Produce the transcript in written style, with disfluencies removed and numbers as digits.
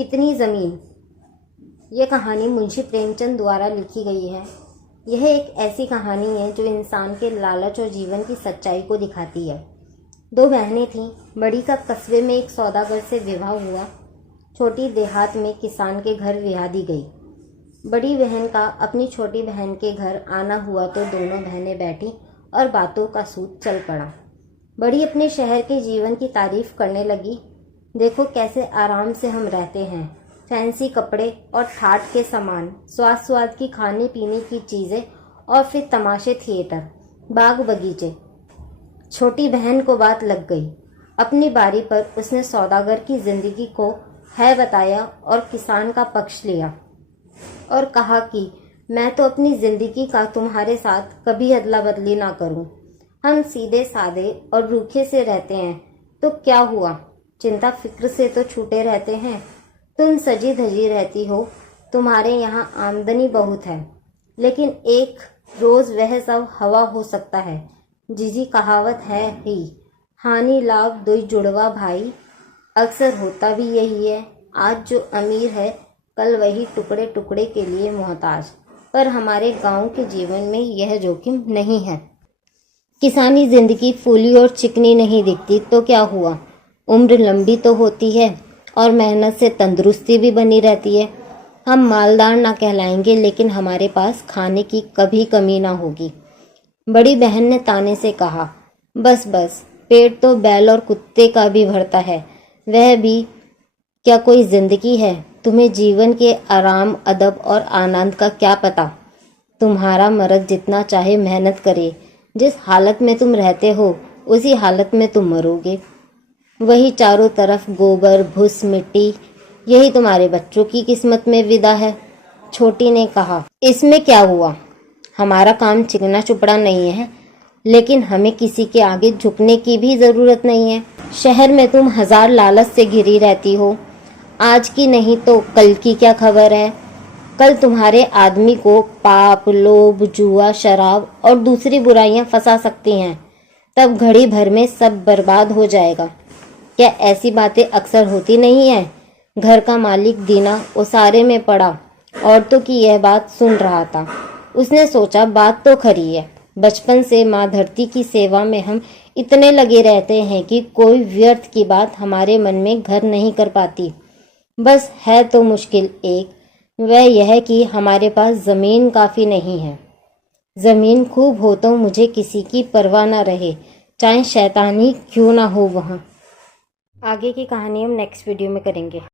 कितनी ज़मीन। ये कहानी मुंशी प्रेमचंद द्वारा लिखी गई है। यह एक ऐसी कहानी है जो इंसान के लालच और जीवन की सच्चाई को दिखाती है। दो बहनें थीं। बड़ी का कस्बे में एक सौदागर से विवाह हुआ। छोटी देहात में किसान के घर विवाह दी गई। बड़ी बहन का अपनी छोटी बहन के घर आना हुआ तो दोनों बहनें बैठी और बातों का सूत चल पड़ा। बड़ी अपने शहर के जीवन की तारीफ करने लगी। देखो कैसे आराम से हम रहते हैं, फैंसी कपड़े और ठाठ के सामान, स्वाद स्वाद की खाने पीने की चीज़ें और फिर तमाशे, थिएटर, बाग बगीचे। छोटी बहन को बात लग गई। अपनी बारी पर उसने सौदागर की जिंदगी को है बताया और किसान का पक्ष लिया और कहा कि मैं तो अपनी जिंदगी का तुम्हारे साथ कभी अदला बदली ना करूं। हम सीधे सादे और रूखे से रहते हैं तो क्या हुआ, चिंता फिक्र से तो छूटे रहते हैं। तुम सजी धजी रहती हो, तुम्हारे यहाँ आमदनी बहुत है, लेकिन एक रोज वह सब हवा हो सकता है। जिजी कहावत है ही, हानि लाभ दुई जुड़वा भाई। अक्सर होता भी यही है। आज जो अमीर है कल वही टुकड़े टुकड़े के लिए मोहताज। पर हमारे गांव के जीवन में यह जोखिम नहीं है। किसानी जिंदगी फूली और चिकनी नहीं दिखती तो क्या हुआ, उम्र लंबी तो होती है और मेहनत से तंदुरुस्ती भी बनी रहती है। हम मालदार ना कहलाएंगे, लेकिन हमारे पास खाने की कभी कमी ना होगी। बड़ी बहन ने ताने से कहा, बस बस, पेट तो बैल और कुत्ते का भी भरता है, वह भी क्या कोई जिंदगी है। तुम्हें जीवन के आराम, अदब और आनंद का क्या पता। तुम्हारा मर्द जितना चाहे मेहनत करे, जिस हालत में तुम रहते हो उसी हालत में तुम मरोगे। वही चारों तरफ गोबर, भूस, मिट्टी, यही तुम्हारे बच्चों की किस्मत में विदा है। छोटी ने कहा, इसमें क्या हुआ, हमारा काम चिकना चुपड़ा नहीं है, लेकिन हमें किसी के आगे झुकने की भी जरूरत नहीं है। शहर में तुम हजार लालच से घिरी रहती हो, आज की नहीं तो कल की क्या खबर है। कल तुम्हारे आदमी को पाप, लोभ, जुआ, शराब और दूसरी बुराइयां फंसा सकती हैं। तब घड़ी भर में सब बर्बाद हो जाएगा। क्या ऐसी बातें अक्सर होती नहीं हैं? घर का मालिक दीना ओसारे में पड़ा, औरतों की यह बात सुन रहा था। उसने सोचा, बात तो खरी है। बचपन से माँ धरती की सेवा में हम इतने लगे रहते हैं कि कोई व्यर्थ की बात हमारे मन में घर नहीं कर पाती। बस है तो मुश्किल एक, वह यह कि हमारे पास जमीन काफी नहीं है। जमीन खूब हो तो मुझे किसी की परवाह ना रहे, चाहे शैतानी क्यों ना हो वहां। आगे की कहानी हम नेक्स्ट वीडियो में करेंगे।